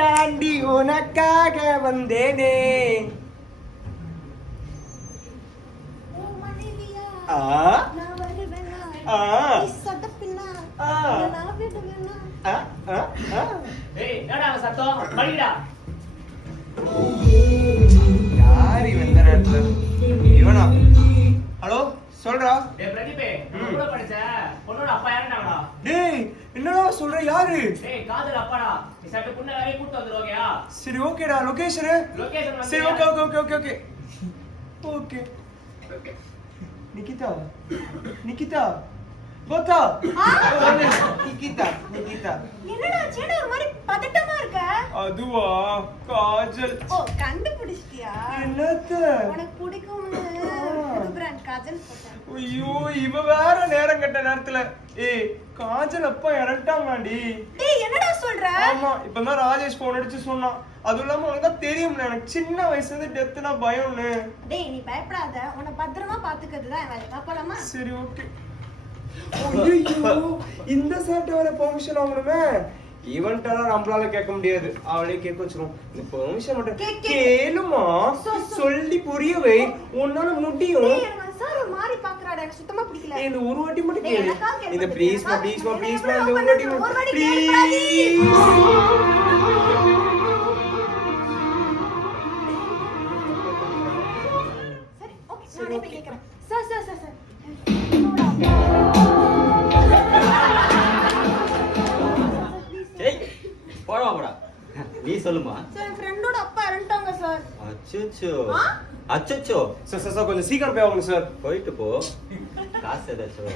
தாண்டி உனக்காக வந்தேனே. யார் இவன் இந்த நேரத்துல? இவனா? ஹலோ சொல்றா. டேய் என்னடா சொல்ற? யாரு? சரி ஓகேடா. லொகேஷன்? சரி okay okay okay okay okay okay. Nikita Nikita கோதா நிகிதா நிகிதா என்னடா சேடா ஒரு மாதிரி பதட்டமா இருக்க? அதுவா காஜல். ஓ கண்டுபிடிச்சிட்டியா? என்னத்த உனக்கு பிடிக்கும்னு புது பிராண்ட் காஜல் போட்டேன். ஐயோ இவ வேற நேரம் கட்ட நேரத்துல. ஏய் காஜல் அப்பா இறந்துட்டாங்கடி. டேய் என்னடா சொல்ற? ஆமா இப்பதான் ராஜேஷ் போன் அடிச்சு சொன்னான். அதுவும் இல்லாம உனக்கு தான் தெரியும்ல எனக்கு சின்ன வயசுல இருந்து டெத்னா பயம்னு. டேய் நீ பயப்படாத, உன்னை பத்திரமா பாத்துக்கிறதுதான் வேலை. பாப்பலாமா? சரி ஓகே. ஐயோ இந்த சாட்டை வர பெர்மிஷன் வாங்கணுமே. ஈவென்ட்டெல்லாம் நம்மளால கேட்க முடியாது, அவளே கேட்க வச்சிரும். இந்த பெர்மிஷன் மட்டும் கேளுமா, சொல்லி புரிய வை, உன்னால முடியும். சார் ஒரு மாதிரி பாக்குறாடா, எனக்கு சுத்தமா பிடிக்கல. இந்த ஒரு வாட்டி மட்டும் கேளு. இந்த ப்ளீஸ் மா ப்ளீஸ் மா ப்ளீஸ் மா இந்த ஒரு வாட்டி ப்ளீஸ். சரி ஓகே நானே போய் கேக்குறேன். சார் சார் சார் சார் போடா நீ சொல்லுமா. சார் ஃப்ரெண்டோட அப்பா இறந்துட்டாங்க சார். அச்சச்சோ அச்சச்சோ. சார் சார் கொஞ்சம் சீக்கிரம் போய் வாங்க சார். போயிட்டு போ. காசு ஏதாச்சும்.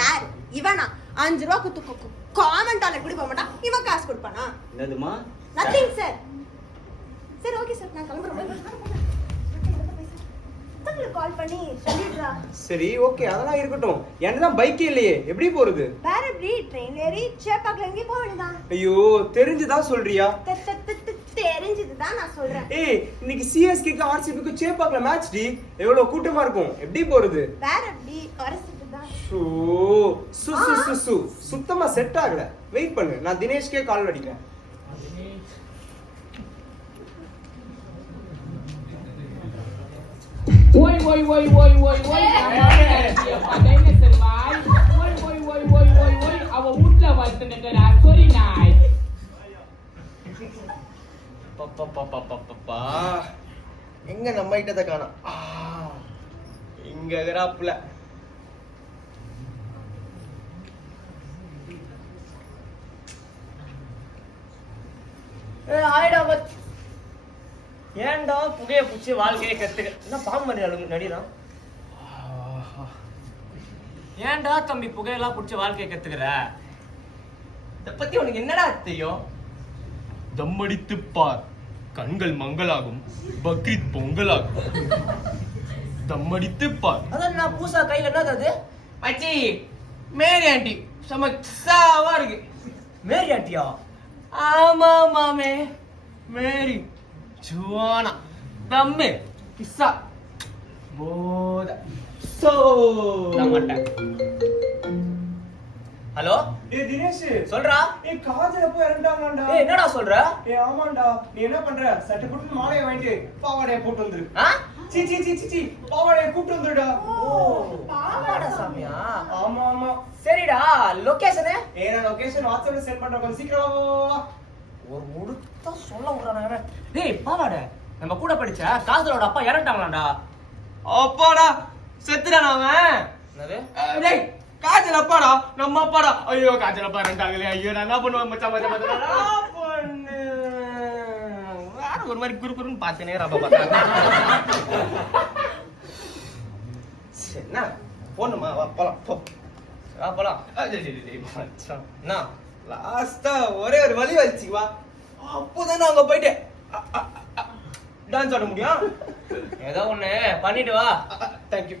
யார் இவனா? 5 ரூபாய் குத்து காமெண்டால எப்படி போக மாட்டான், இவன் காசு கொடுப்பானா? என்னதுமா? Nothing sir. சரி ஓகே சார் நான் கிளம்புறேன். கால் பண்ணி சொல்லிடுறா. சரி ஓகே அதெல்லாம் இருக்கட்டும். என்னதான் பைக்கே இல்லையே, எப்படி போறது? வேற எப்படி ட்ரெயின் ஏறி சேப்பாக்ல எங்க போக வேண்டியதான். ஐயோ தெரிஞ்சுதா சொல்றியா? தெரிஞ்சதுதான் நான் சொல்றேன். ஏய் இன்னைக்கு சிஎஸ்கேக்கு ஆர்சிபிக்கு சேப்பாக்ல மேட்ச் டி. எவ்வளவு கூட்டமா இருக்கும், எப்படி போறது? வேற எப்படி வரதுதான். சுத்தமா செட் ஆகல. வெயிட் பண்ணு, நான் தினேஷ்கே கால் அடிக்கிறேன். Oi, oi, oi, oi, oi, oi. Padanya servai. Oi, oi, oi, oi, oi, oi. Awa utla wasta negara. Sorry night. Papa எங்க நம்ம கிட்டத காணோம். இங்க கிராப்ல ஏன்டா புகைய பூச்சி வாழ்க்கையை கத்துக்க? என்ன பாம்பு நடிலாம்? ஏன்டா தம்பி புகையெல்லாம் பிடிச்சி வாழ்க்கையை கத்துக்கிற? இத பத்தி உனக்கு என்னடா தெரியும்? தம்மடித்து பார், கண்கள் மங்களாகும், பக்ரீத் பொங்கலாகும். தம்மடித்து பார். அதான் நான் பூசா கையில என்னது அது? மச்சி மேரி ஆண்டி சமக்ஸாவா இருக்கு. மேரி ஆண்டியா? ஆமா மாமே, மேரி ஜுவானா தம்மு கிஸ்ஸா போத சோ மாட்டேன். ஹலோ ஏய் தினேஷ் சொல்றா. ஏய் காஜல் அப்பா இறந்துட்டாங்கடா. ஏய் என்னடா சொல்ற? ஏய் ஆமாண்டா. நீ என்ன பண்ற? சட்டை போட்டு மாலையை வாங்கிட்டு பாவாடையை போட்டு வந்துரு. சி சி சி சி பாவாடையை கூட்டி வந்துடுடா. ஓ பாவாடை சாமியா? ஆமா ஆமா. சரிடா லொகேஷன்? ஏய் நான் லொகேஷன் வாட்ஸ்அப்ல சென்ட் பண்றேன், கொஞ்சம் சீக்கிரம் வா. ஒரு முடுத்த சொல்ல விடுறானே. டேய் பாவாடை நம்ம கூட படிச்ச காதலோட அப்பா இறந்துட்டாங்களாடா. அப்பாடா செத்துறான் அவன். என்னது? டேய் காஜல் அப்பாடா, நம்ம அப்பாடா. ஐயோ காஜல் அப்பா இறந்துட்டாங்களே. ஐயோ நான் என்ன பண்ணுவேன் மச்சான் மச்சான் மச்சான் பண்ணு. வேற ஒரு மாதிரி குறுகுறுன்னு பார்த்தனே ரப்ப பார்த்தா. என்ன போணுமா? வா போலாம் போ. வா போலாம். மச்சான் என்ன லாஸ்டா ஒரே ஒரு வழி வச்சுக்கு வா. அப்போதான் அங்க போயிட்டு டான்ஸ் ஆட முடியும். ஏதோ ஒண்ணு பண்ணிட்டு வா. தேங்க்யூ.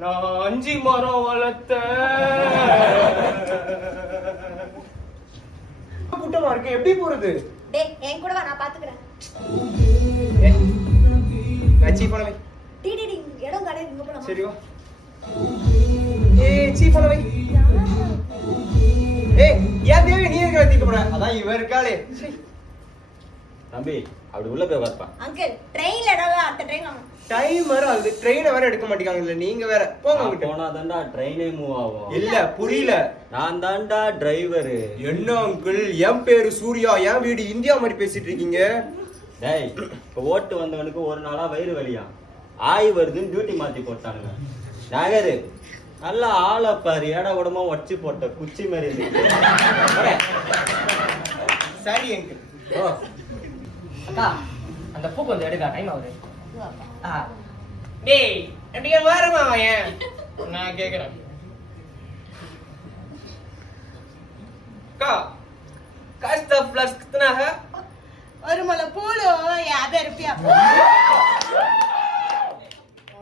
நான் 5 மரம் வளர்த்த கூட்டமா இருக்கு, எப்படி போறது? டேய் என் கூட வா, நான் பாத்துக்கிறேன். சீ போன வை. டி டி டி இடம் கடை இங்க போலாம். சரி வா. சீ போன வை. ஏன் தேவி நீ எங்க தீக்க போற? அதான் இவ இருக்காளே. தம்பி அப்படி உள்ள போய் வரப்பா. அங்கிள் ட்ரெயின்ல இடவா அடுத்த ட்ரெயின் வாங்க. டைம் வர அது ட்ரெயினை வேற எடுக்க மாட்டேங்காங்கல்ல நீங்க வேற போங்க அங்கிட்டு. போனா தான்டா ட்ரெயினே மூவ் ஆகும். இல்ல புரியல. நான் தான்டா டிரைவரு. என்ன அங்கிள் என் பேரு சூர்யா, என் வீடு இந்தியா மாதிரி பேசிட்டு இருக்கீங்க. டேய் இப்போ ஓட்டு வந்தவனுக்கு ஒரு நாளா வயிறு வலியா ஆய் வருதுன்னு டியூட்டி மாத்தி போட்டானுங்க. நகரு நல்லா ஆளை பாரு, ஏடா உடம்பா உடச்சி போட்ட குச்சி மாதிரி இருக்கு. சரி அங்கிள். ஓ, அக்கா அந்த பூ கொஞ்சம் எடுக்கா, டைம் ஆகுது. டேய் எப்படியா வரமா அவன்? நான் கேக்குறேன். का कास्ता प्लस कितना है? ஒரு மலை பூளு 50 ரூபாய்.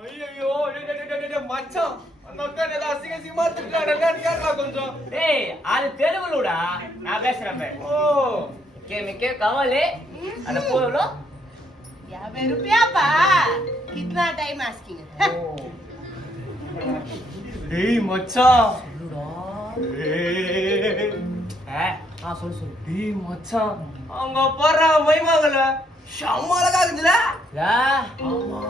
ஐயோ மச்சான் அந்த அக்கா நேரா அசிங்க அசிங்கமா திட்டுறாங்க. நீ யாரா கொஞ்சம்? டேய் அது தெலுங்குலடா, நான் பேசுறேன். ஓ மிக்கே கவலே அந்த பூ எவ்வளோ? 50 ரூபாய் பா. कितना टाइम आस्किंग? டேய் மச்சான். சொல்லு சொல்லு. டேய் மச்சான் அவங்க பாறா வைமாகல செம்ம அழகா இருக்குதுல. ஆமா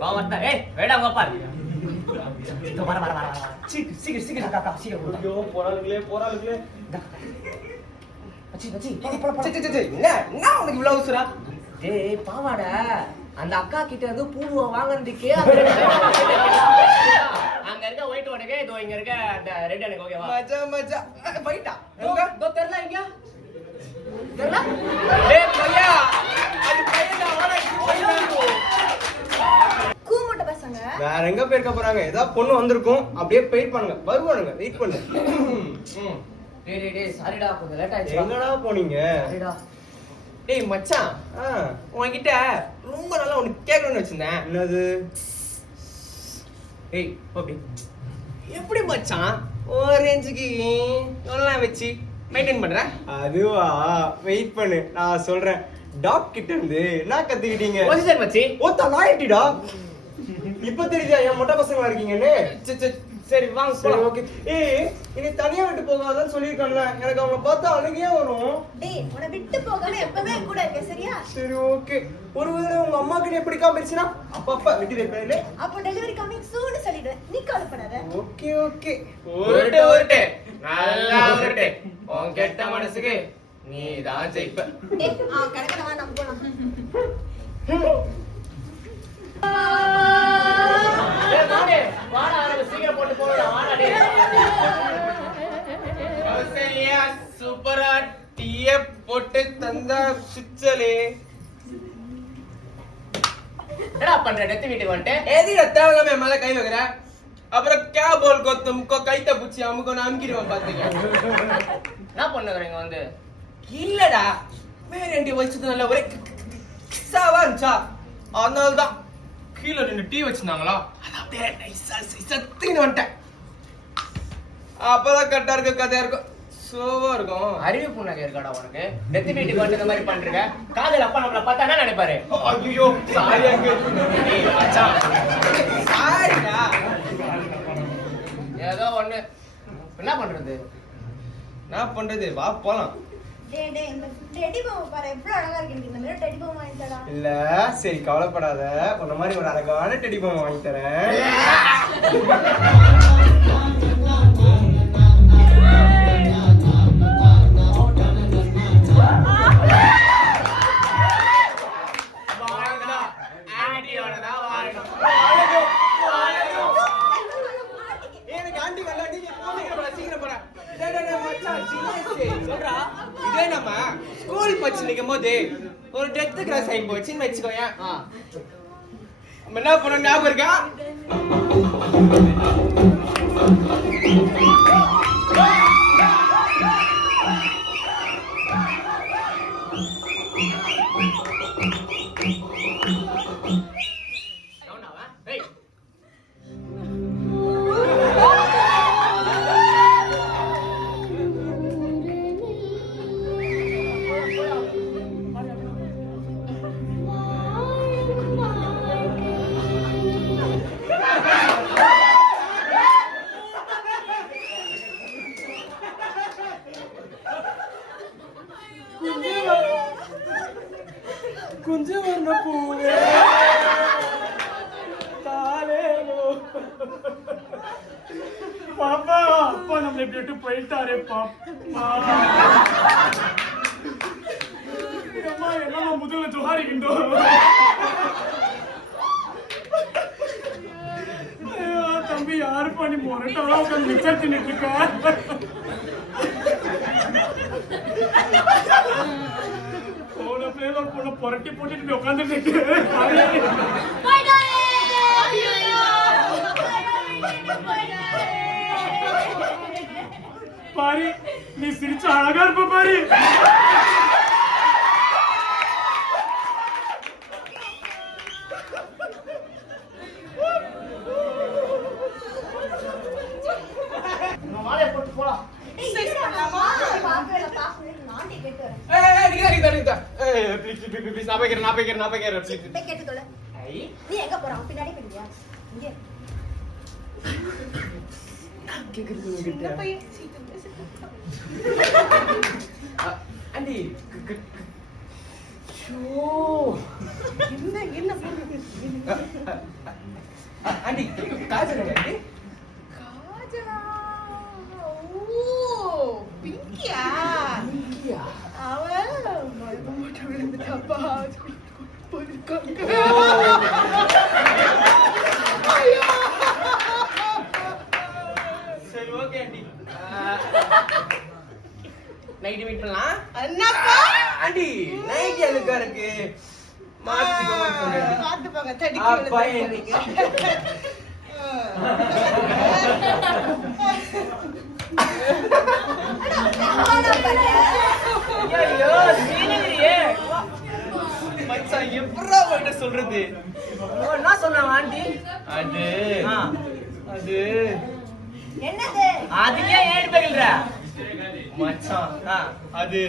வா வந்தா. ஏய் வேடா உங்க பாரு. இதோ வர வர வர வர. சீக்கிரம் சீக்கிரம் அக்கா சீக்கிரம். ஐயோ போறாளுங்களே. மச்சி மச்சி போடா. என்ன உனக்கு இவ்வளவு அவசரம்? டேய் பாவாடா, அந்த அக்கா கிட்ட இருந்து பூவை வாங்குறதுக்கே அங்க இருக்க ஒயிட் உனக்கு இதோ இங்க இருக்க அந்த ரெட் எனக்கு ஓகேவா? மச்சான் போயிட்டா. இதோ தெரியல இங்க தெரியல. டேய் பையா அது பையனா வாடா கூமுட்ட பசங்க வேற எங்க போயிருக்க போறாங்க? ஏதாவது பொண்ணு வந்திருக்கும், அப்படியே வெயிட் பண்ணுங்க, வருவானுங்க, வெயிட் பண்ணு. டேய் சாரிடா கொஞ்சம் லேட் ஆயிடுச்சு. எங்கடா போனீங்க? சாரிடா. டேய் மச்சான், ஆ, உன்கிட்ட ரொம்ப நல்லா ஒண்ணு கேட்கணும்னு வச்சிருந்தேன். என்னது? ஏய் ஓபி, எப்படி மச்சான் ஒரு ரேஞ்சுக்கு எல்லாம் வச்சு மெயின்டைன் பண்ற? அதுவா, வெயிட் பண்ணு, நான் சொல்றேன். டாக் கிட்ட இருந்து என்ன கத்துக்கிட்டீங்க? ஓசிசர் மச்சி. ஓத்தா லாயல்டிடா. இப்ப தெரியுதா என் மொட்டை பசங்களா இருக்கீங்கன்னு? சரி வாங்க சரி போலாம். ஓகே. ஏய் இனி தனியா விட்டு போகாதன்னு சொல்லிருக்கேன்ல, எனக்கு அவங்கள பார்த்தா அழுகையா வரும். டேய் உன்னை விட்டு போகாம எப்பவுமே என் கூட இருக்க சரியா? சரி ஓகே. ஒருவேளை உங்க அம்மா கிட்ட எப்படி காமிச்சுனா அப்பப்ப விட்டு வைப்பேன். அப்போ டெலிவரி கமிங் சூன் சொல்லிடுவேன், நீ கவலைப்படாத. Okay okay. உருட்டு நல்லா உருட்டு. உன் கெட்ட மனசுக்கு நீ தான் ஜெயிப்ப. டேய் கடக்கடவா நம்ம போலாம். டேய் மாடே வாடா, நம்ம சீக்கிரம் போட்டு போறோம். வாடா டேய். அவசையா சூப்பரா டீய போட்டு தந்தா சுச்சலே. என்னடா பண்ற? நெத்தி வீட்டுக்கு வந்துட்டு எதுக்கு தேவையில்லாம என் மேல கை வைக்கிற? அப்புறம் கே போல் को तुमको கைத்த புச்சி அமுக்கு நான் அமுக்கிடுவேன் பாத்தீங்க. என்ன பண்ணுறீங்க வந்து? இல்லடா, வேற வச்சது நல்ல ஒரே கிசாவா இருந்துச்சா, அதனாலதான் கீழே 2 டீ வச்சிருந்தாங்களா, அது அப்படியே நைஸா சத்தின்னு வந்துட்டேன். அப்பதான் கரெக்டா இருக்கு, கதையா இருக்கும், சோவா இருக்கும். அறிவு புண்ணாக இருக்காடா உனக்கு? நெத்தி வீட்டுக்கு வந்து இந்த மாதிரி பண்றீங்க. காதல் அப்பா நம்மள பார்த்தா என்ன நினைப்பாரு? ஐயோ சாரி அங்கிள். டேய் மச்சான், சாரிடா. ஏதோ ஒண்ணு. என்ன பண்றது? நான் பண்றது வா போலாம். டேய் டேய் இந்த டெடி பொம்மை பாரு எவ்வளவு அழகா இருக்கு. இந்த மாதிரி டெடி பொம்மை வாங்கி தடா. இல்ல சரி கவலைப்படாத, உன்ன மாதிரி ஒரு அழகான டெடி பொம்மை வாங்கி தரேன். வாங்கடா, ஆண்டியோட தான் வாங்கணும். எனக்கு ஆண்டி வரல, நீங்க சீக்கிரம் போற. சொல்றா, இதே நம்ம ஸ்கூல் படிச்சு நிக்கும் போது ஒரு டெத் கிராஸ் ஆகி போச்சுன்னு வச்சுக்கோங்க. நம்ம என்ன பண்ணோம் ஞாபகம் இருக்கா? கொஞ்சம் வர்ண பூவே தாலேலோ. பாப்பா அப்பா நம்மளை இப்படி விட்டு போயிட்டாரே பாப்பா. அம்மா என்னமா முதல்ல ஜோஹாரிக்கின்றோம். தம்பி யாரு பண்ணி முரட்டா உட்காந்து மிச்சர் தின்னுட்டு இருக்க. போன பேர் பொண்ணு புரட்டி போட்டுட்டு போய் உட்காந்துட்டு இருக்கு. பாரி நீ சிரிச்சு அழகா இருப்ப பாரி. நீ எங்க போற பின்னாடி போயியா இங்க ஆண்டி ஆண்டி காய்ச்சல் ஆண்டி காஜலா பிங்கியா அவன் மட்டும் விழுந்துட்டாப்பா சரி ஓகே ஆண்டி நைட்டு மீட் பண்ணலாம். என்னப்பா ஆண்டி நைட் எதுக்கா இருக்கு மாத்திக்கோங்க. பாத்துப்பாங்க அப்பா, தடிக்கு ஐயோ சீனியரியே மச்சான் எப்பறா போயிட்ட சொல்றது? என்ன சொன்னாங்க ஆண்டி? அது அது என்னது அதுக்கே ஏன் பகில்ற மச்சான் அது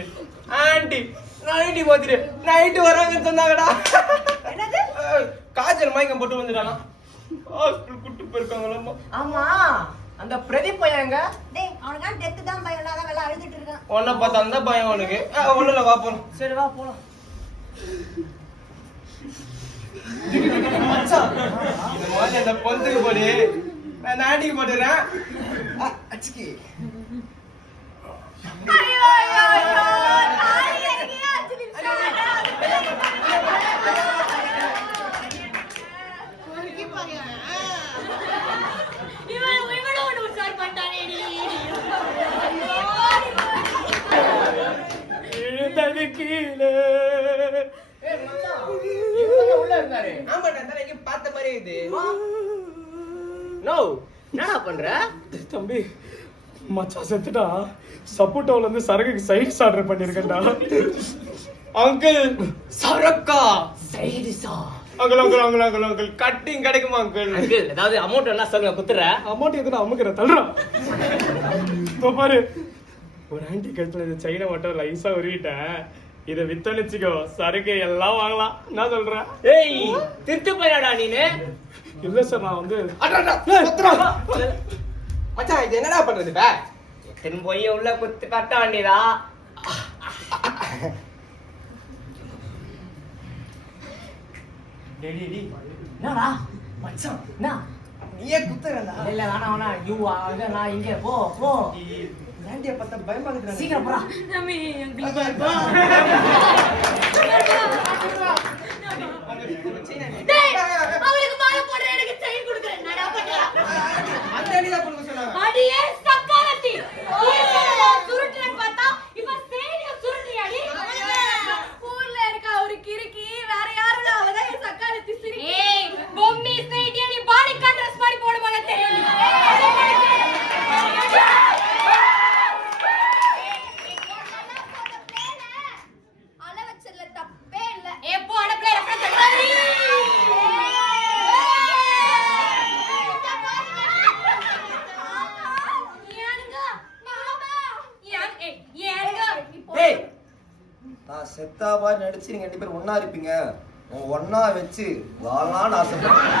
ஆண்டி நைட்டி பாத்துட்டு நைட்டு வராங்கன்னு சொன்னாங்கடா. என்னது காஜல் மயக்கம் போட்டு வந்துட்டானா ஹாஸ்பிடல் கூட்டு போயிருக்காங்களா. ஆமா அந்த பிரதீப் பையன் எங்க? டேய் அவனுக்கு டெத் தான் பயம் இல்லாத வெள்ள அழுதுட்டு இருக்கான். உன்னை பார்த்தா அந்த பயம் உனக்கு ஒண்ணுல வா போறோம். சரி வா போலாம். மச்சான் இந்த மாதிரி அந்த பொந்துக்கு போடு நான் நாட்டிக்கு போட்டுறேன். அச்சிக்கி ஐயோ ஐயோ ஐயோ தாய் எங்கயா அச்சிருச்சா கோரிக்கி பாயா இவன் ஒரு சார் பண்ணானேடி. எழுந்தது கீழே. ஏய் மச்சான் இவங்க உள்ள இருந்தாரு. ஆமாடா நான் எங்க பார்த்த மாதிரி இது. நோ என்னடா பண்ற? தம்பி மச்சான் செத்துட்டா. சப்போட்டாவுல இருந்து சரகுக்கு சைட்ஸ் ஆர்டர் பண்ணிருக்கேன்டா. அங்கிள் சரக்கா சைடுசா uncle uncle uncle uncle uncle cutting கிடைக்குமா அங்கிள்? அங்கிள் ஏதாவது அமௌண்ட் என்ன சொல்லுங்க குத்துற. அமௌண்ட் எதுனா அமுக்கிற தள்ளுறா. இதோ பாரு ஒரு ஆண்டி கழுத்துல இந்த செயினை மட்டும் லைஸா உருவிட்டேன். இதை வித்தனுச்சுக்கோ சரக்கு எல்லாம் வாங்கலாம். என்ன சொல்ற? ஏய் திருட்டு போயிடாடா நீனு. இல்ல சார் நான் வந்து அடடா பத்ரா மச்சான் இது என்னடா பண்றது பே? திரும்ப போய் உள்ள குத்து கட்ட வேண்டியதா. டேய் டேய் டேய் என்னடா மச்சான் என்ன? நீயே குத்துறடா. இல்ல வேணாம் வேணாம் யூ நான் இங்க போ போ ஆண்டிய பார்த்தா பயமா இருக்குடா. சீக்கிரம் போடா. டேய் அவளுக்கு மாலை போடுற எனக்கு செயின் கொடுக்கறேன். என்னடா பண்ற? அந்த அடிதான் கொடுக்க சொன்னாங்க. அடியே சக்காலத்தி சுருட்டுன்னு பார்த்தா இப்ப சேனிய சுருட்டியாடி. ஊர்ல இருக்க ஒரு கிறுக்கி வேற யாரும் அவதான் என் சக்காலத்தி சிரிக்கி. ஏய் பொம்மி ஸ்னேட்டியா நீ பாடி கான்ட்ராஸ்ட் மாதிரி போட போல தெரியும். அல வச்சல தப்பே இல்ல. எப்போ அடப்ல ரெஃபரன்ஸ் எடுத்தாடி. டேய் நான் செத்தா மாதிரி நடிச்சு நீங்க ரெண்டு பேரும் ஒண்ணா இருப்பீங்க. ஒண்ணா வச்சு வாழலாம்னு ஆசைப்பட்டேன்.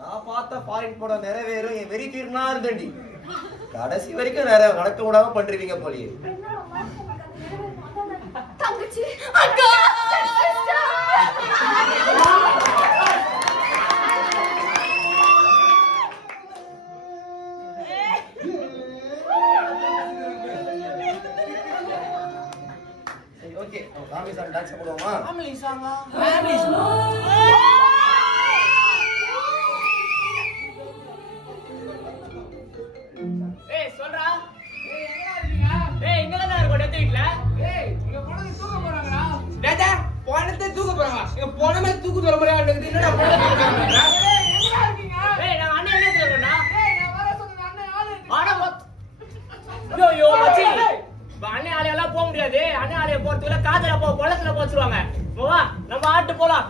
நான் பார்த்த ஃபாரின் படம் நிறைவேறும் என் வெறி தீர்னா இருந்தேன்டி. கடைசி வரைக்கும் நிறைய நடக்க விடாம பண்றீங்க போலியே. தங்கச்சி அக்கா சாங் டான்ஸ் போடுவோமா? ஃபேமிலி சாங்கா? ஏய் சொல்றா. ஏய் இங்க தான் இருக்கோம் டெத் வீட்ல. ராஜா போனத்தை தூக்க போறாங்க. இங்க போனமே தூக்கு தர மாதிரி ஆளுங்க என்னடா போறாங்க? ஏய் நான் அண்ணன் என்ன இருக்கேன்டா. ஆனா யோ யோ மச்சி. அண்ணன் ஆளையெல்லாம் போக முடியாது. அண்ணன் ஆளைய போறதுக்குள்ள காதல போ குளத்துல போச்சுருவாங்க. வா நம்ம ஆட்டு போலாம்.